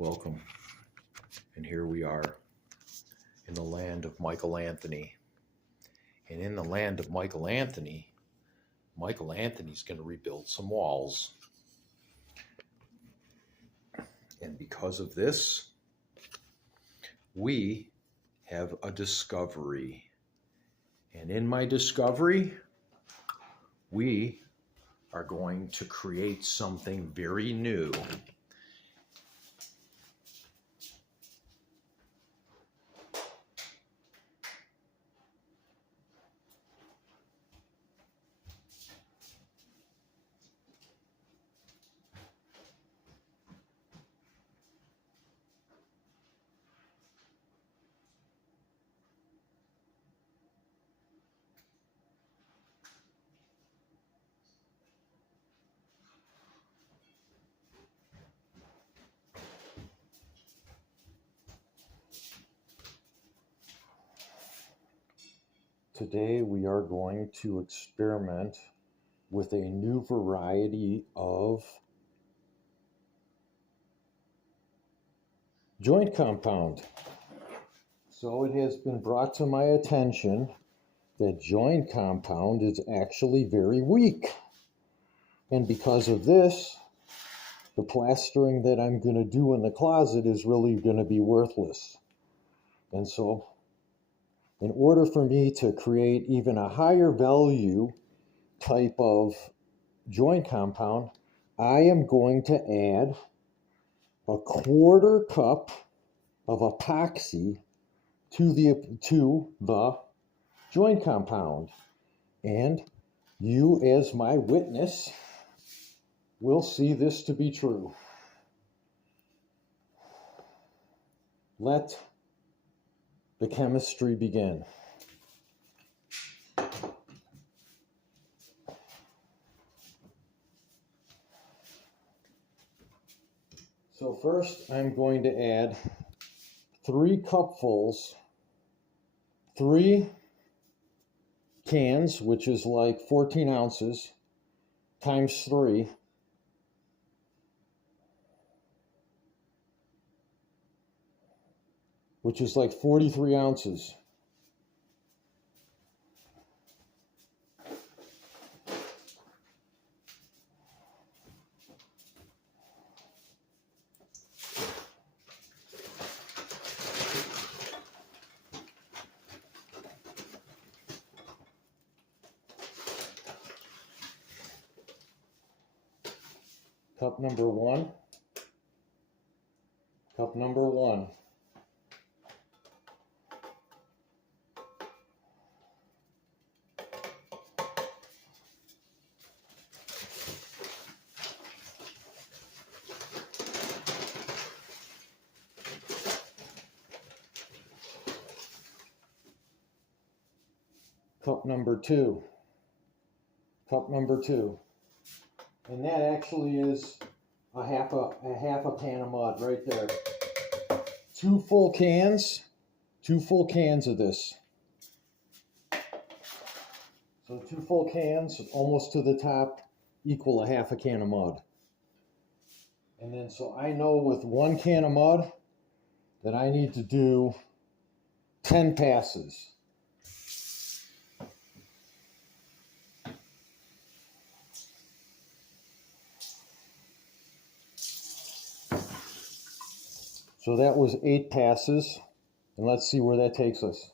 Welcome. And here we are in the land of Michael Anthony. And in the land of Michael Anthony's going to rebuild some walls. And because of this, we have a discovery. And in my discovery, we are going to create something very new. Today we are going to experiment with a new variety of joint compound. So it has been brought to my attention that joint compound is actually very weak. And because of this, the plastering that I'm going to do in the closet is really going to be worthless. And so in order for me to create even a higher value type of joint compound, I am going to add a 1/4 cup of epoxy to the joint compound. And you, as my witness, will see this to be true. Let the chemistry begin. So first I'm going to add 3 cupfuls, 3 cans, which is like 14 ounces, times 3. Which is like 43 ounces. Cup number 1. Cup number 1. Cup number 2. Cup number 2. And that actually is a half a pan of mud right there. 2 full cans of this. So 2 full cans, almost to the top, equal a half a can of mud. And then so I know with 1 can of mud that I need to do 10 passes. So that was 8 passes, and let's see where that takes us.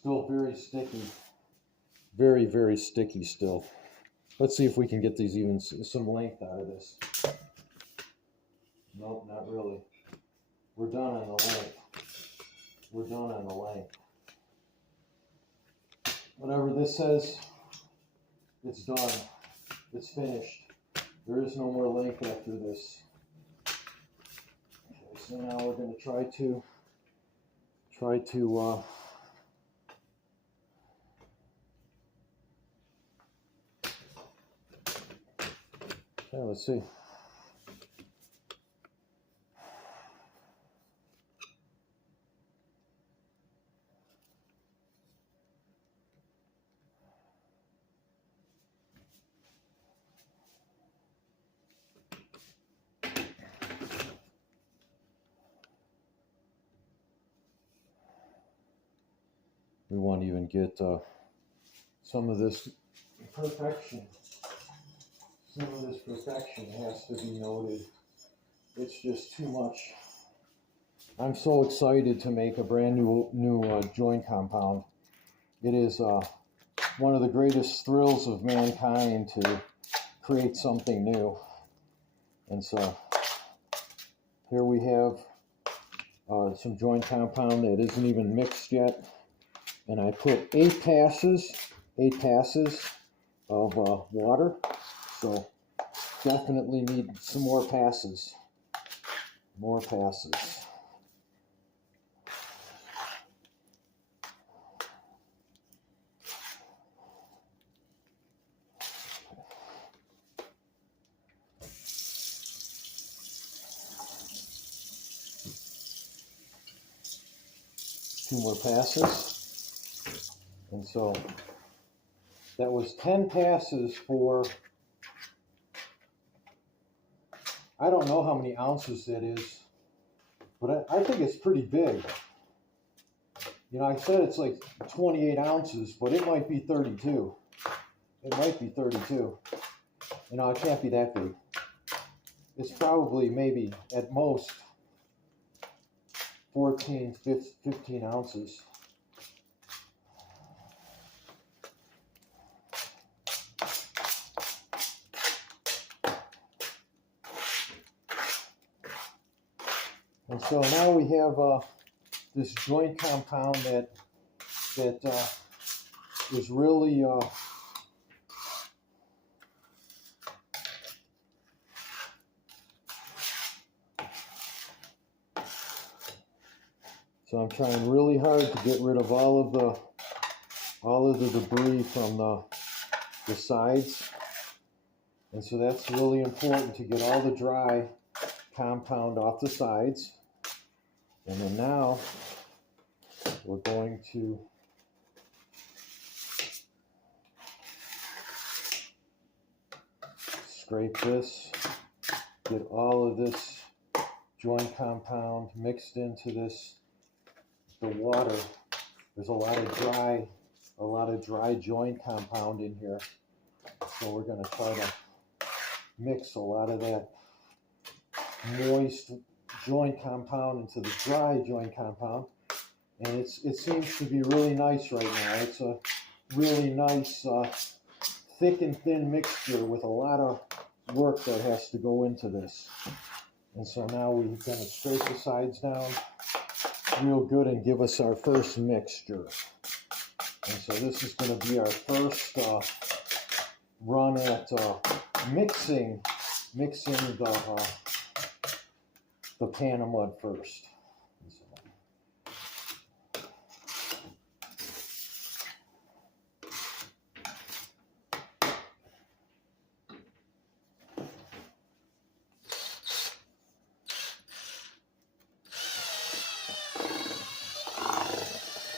Still very sticky. Very, very sticky still. Let's see if we can get these even some length out of this. Nope, not really. We're done on the length. We're done on the length. Whatever this says, it's done. It's finished. There is no more length after this. Okay, so now we're going to try to Yeah, let's see. We won't even get some of this perfection. Some of this perfection has to be noted. It's just too much. I'm so excited to make a brand new joint compound. It is one of the greatest thrills of mankind to create something new. And so here we have some joint compound that isn't even mixed yet. And I put 8 passes of water. So definitely need some more passes. More passes. 2 more passes. And so that was 10 passes for, I don't know how many ounces that is, but I think it's pretty big. You know, I said it's like 28 ounces, but it might be 32. It might be 32. You know, it can't be that big. It's probably maybe at most 14, 15 ounces. And so now we have this joint compound that is really so I'm trying really hard to get rid of all of the debris from the sides. And so that's really important, to get all the dry compound off the sides. And then now we're going to scrape this, get all of this joint compound mixed into the water. There's a lot of dry joint compound in here. So we're going to try to mix a lot of that moist joint compound into the dry joint compound. And it seems to be really nice right now. It's a really nice thick and thin mixture with a lot of work that has to go into this. And so now we're going to scrape the sides down real good and give us our first mixture. And so this is going to be our first run at mixing the pan of mud first.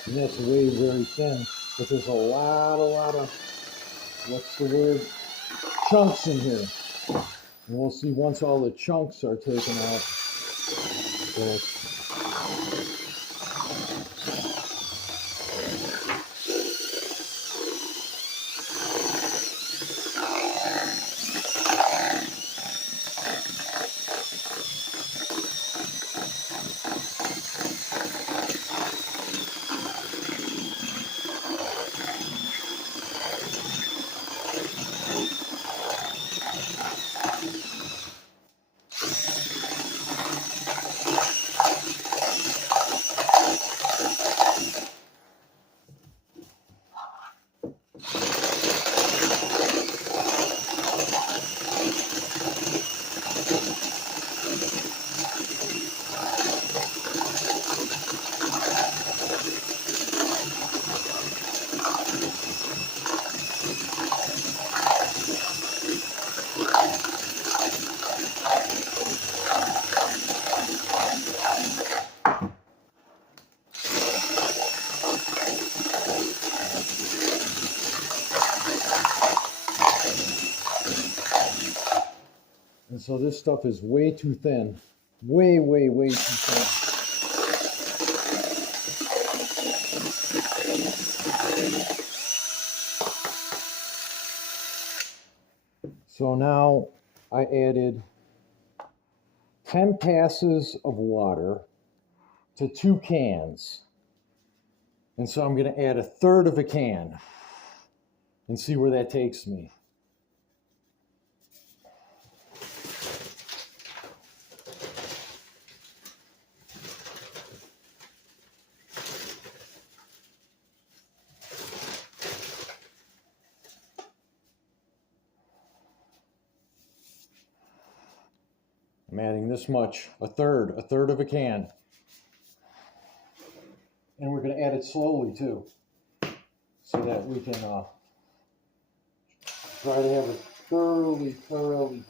And that's very thin, but there's a lot of, what's the word, chunks in here. And we'll see once all the chunks are taken out. so this stuff is way too thin. Way, way, way too thin. So now I added 10 passes of water to 2 cans. And so I'm going to add 1/3 of a can and see where that takes me. I'm adding this much, 1/3 of a can. And we're going to add it slowly too, so that we can try to have it thoroughly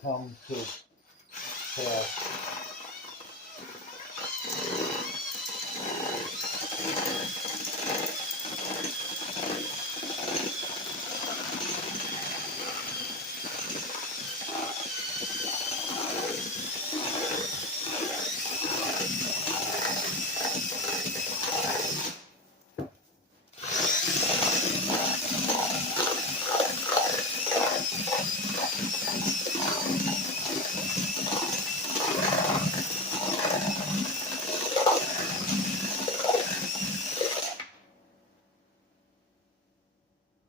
come to pass.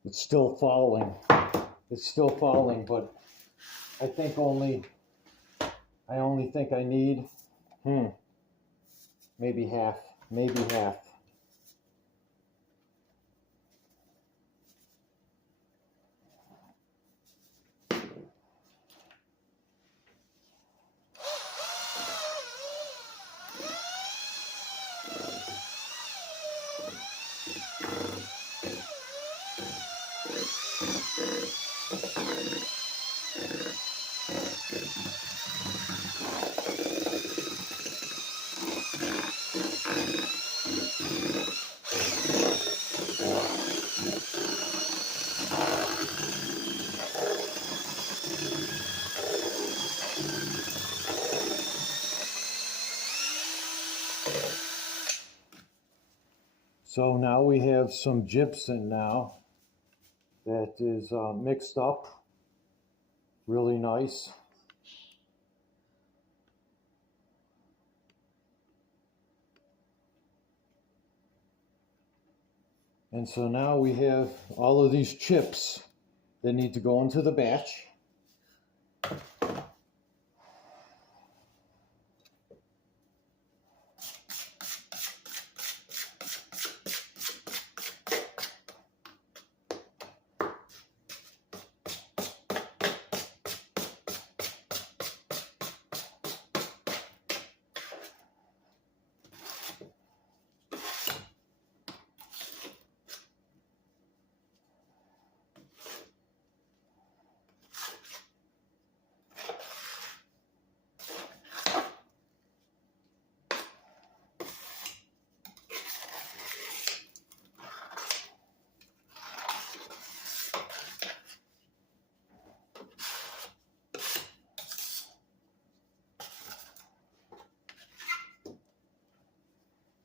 It's still falling. It's still falling, but I think I only think I need, maybe half. So now we have some gypsum now that is mixed up really nice. And so now we have all of these chips that need to go into the batch.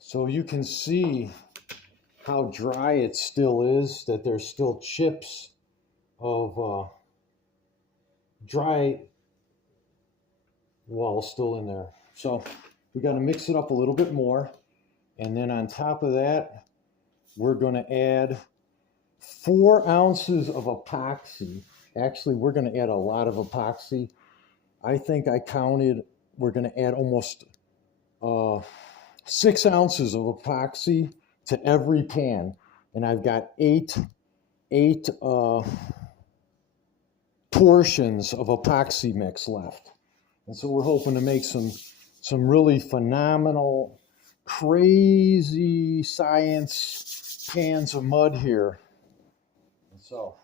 So you can see how dry it still is, that there's still chips of dry wall still in there. So we got to mix it up a little bit more. And then on top of that, we're going to add 4 ounces of epoxy. Actually, we're going to add a lot of epoxy. I think I counted, we're going to add almost 6 ounces of epoxy to every pan. And I've got eight portions of epoxy mix left. And so we're hoping to make some really phenomenal, crazy science pans of mud here. And so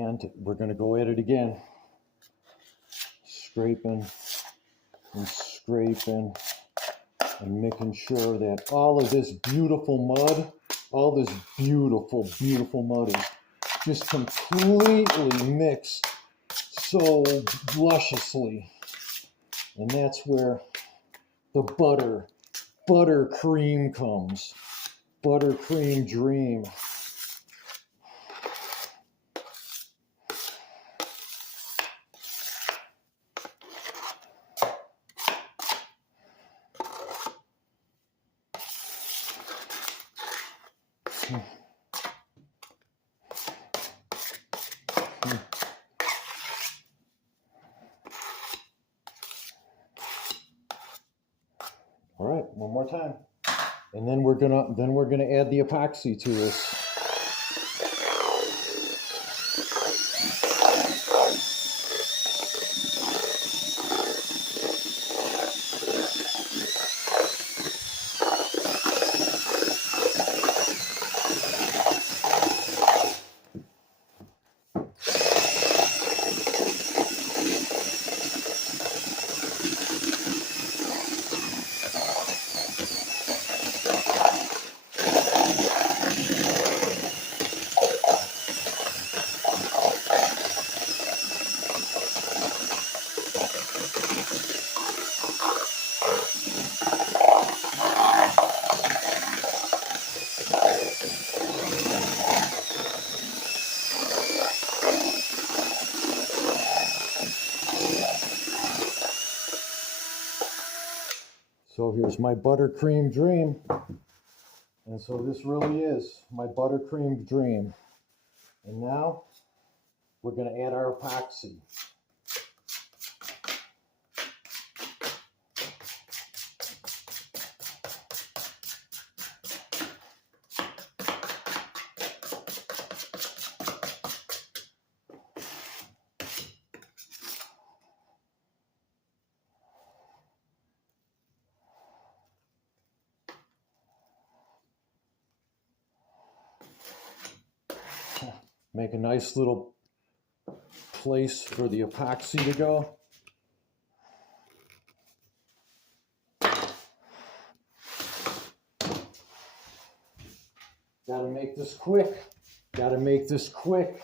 And we're going to go at it again. Scraping and scraping and making sure that all of this beautiful mud, all this beautiful, beautiful mud is just completely mixed so lusciously. And that's where the buttercream comes. Buttercream dream. All right, one more time. And then we're gonna add the epoxy to this. So here's my buttercream dream. And so this really is my buttercream dream. And now we're going to add our epoxy. Make a nice little place for the epoxy to go. Gotta make this quick. Gotta make this quick.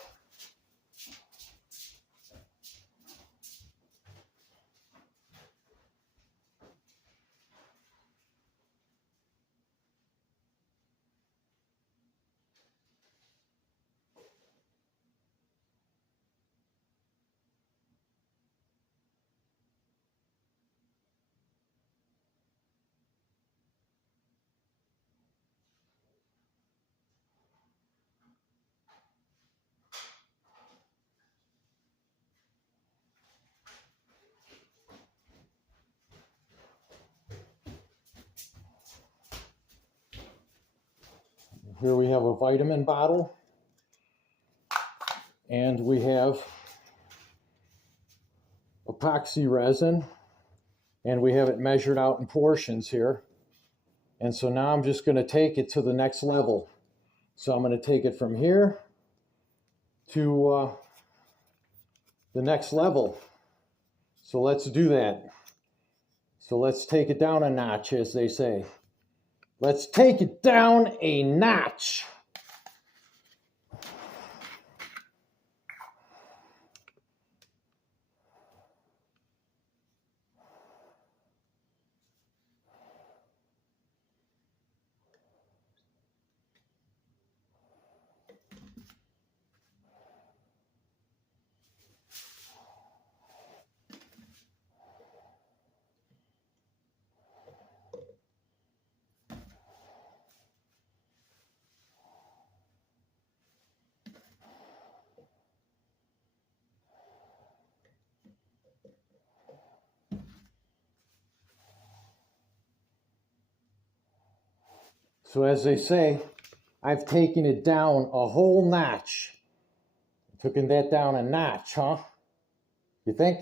Here we have a vitamin bottle, and we have epoxy resin, and we have it measured out in portions here. And so now I'm just going to take it to the next level. So I'm going to take it from here to the next level. So let's do that. So let's take it down a notch, as they say. Let's take it down a notch. So as they say, I've taken it down a whole notch. Taking that down a notch, huh? You think?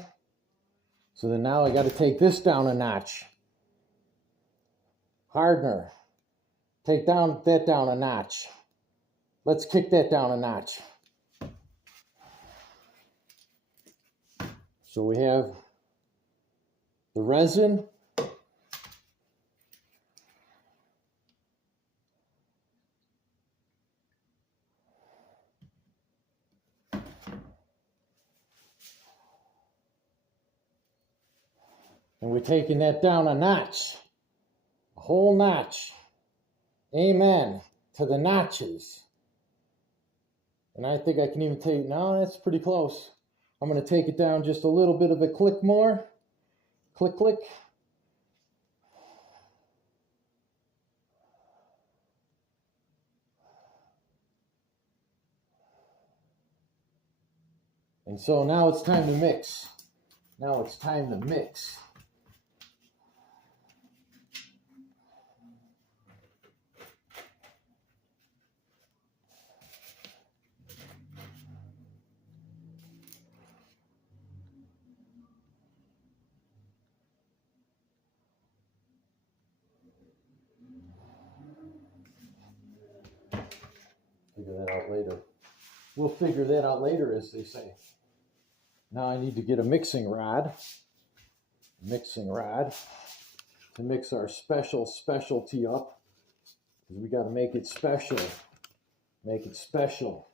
So then now I got to take this down a notch. Hardener, take that down a notch. Let's kick that down a notch. So we have the resin. And we're taking that down a notch, a whole notch. Amen to the notches. And I think I can even take, no, that's pretty close. I'm going to take it down just a little bit of a click more. Click, click. And so now it's time to mix. Now it's time to mix. Figure that out later. We'll figure that out later, as they say. Now I need to get a mixing rod to mix our specialty up, because we got to make it special. Make it special.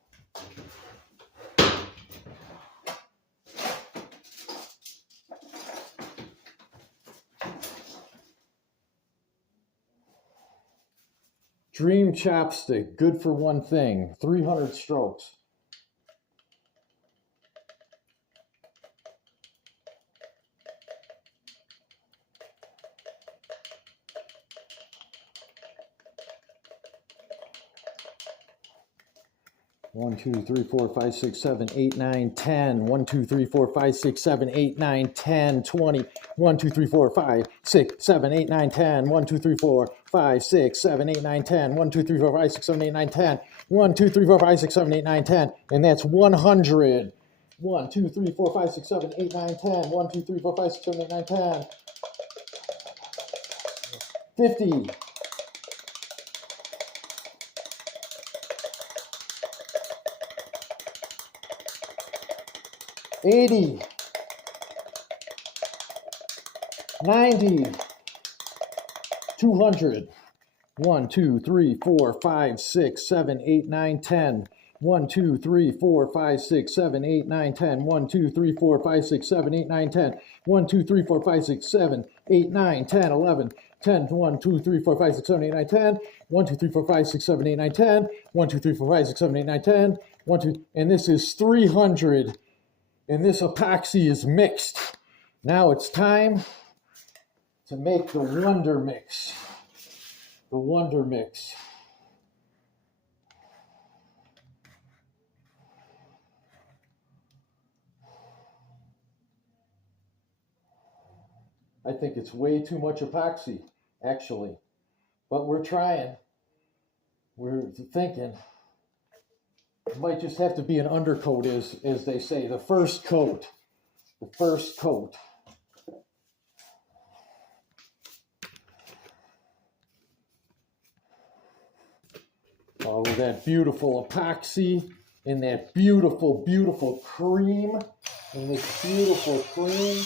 Dream chapstick, good for one thing, 300 strokes. One, 2, 3, 4, 5, 6, 7, 8, 9, 10. 1, 2, 3, 4, 5, 6, 7, 8, 9, 10, 20. 1, 2, 3, 4, 5, 6, 7, 8, 9, 10. 1, 2, 3, 4, 5, 6, 7, 8, 9, 10. 1, 2, 3, 4, 5, 6, 7, 8, 9, 10. 1, 2, 3, 4, 5, 6, 7, 8, 9, 10. And that's 100. 1, 2, 3, 4, 5, 6, 7, 8, 9, 10. 1, 2, 3, 4, 5, 6, 7, 8, 9, 10. 50. 80, 90, 200. 1, 2, 3, 4, 5, 6, 7, 8, 9, 10. 1, 2, 3, 4, 5, 6, 7, 8, 9, 10. 1, 2, 3, 4, 5, 6, 7, 8, 9, 10. 1, 2, 3, 4, 5, 6, 7, 8, 9, 10, 11. 10, 1, 2, 3, 4, 5, 6, 7, 8, 9, 10. 1, 2, 3, 4, 5, 6, 7, 8, 9, 10. 1, 2, 3, 4, 5, 6, 7, 8, 9, 10. 1, 2, and this is 300. And this epoxy is mixed. Now it's time to make the Wonder Mix. The Wonder Mix. I think it's way too much epoxy, actually. But we're trying. We're thinking. It might just have to be an undercoat, as they say, the first coat. The first coat. Oh, that beautiful epoxy and that beautiful, beautiful cream. And this beautiful cream.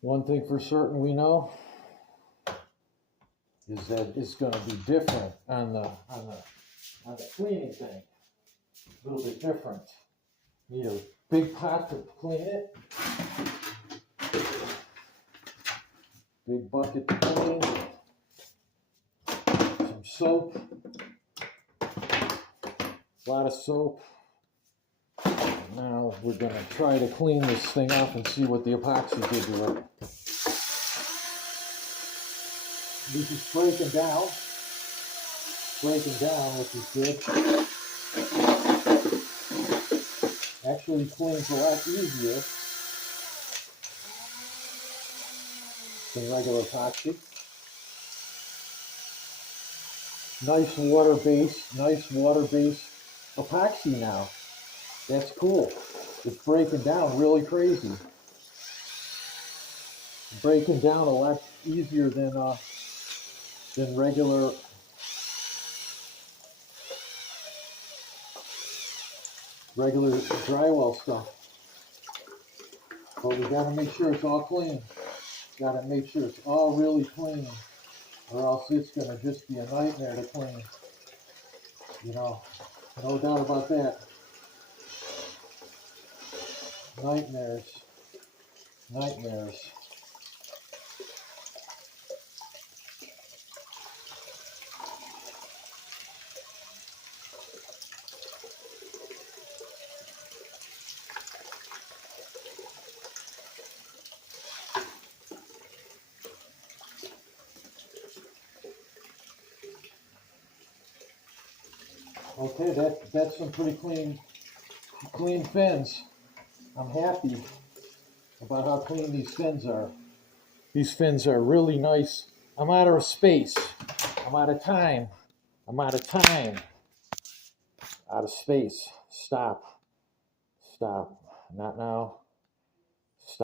One thing for certain we know is that it's going to be different on the cleaning thing. a little bit different. Need a big pot to clean it. Big bucket to clean. Some soap. A lot of soap. Now we're going to try to clean this thing up and see what the epoxy did to it. This is breaking down what this did. Actually cleans a lot easier than regular epoxy. Nice water-based epoxy now. That's cool. It's breaking down really crazy. Breaking down a lot easier than regular drywall stuff. But we gotta make sure it's all clean. Gotta make sure it's all really clean, or else it's gonna just be a nightmare to clean. You know, no doubt about that. Nightmares. Okay, that's some pretty clean fins. I'm happy about how clean these fins are. These fins are really nice. I'm out of space. I'm out of time. Out of space. Stop. Not now.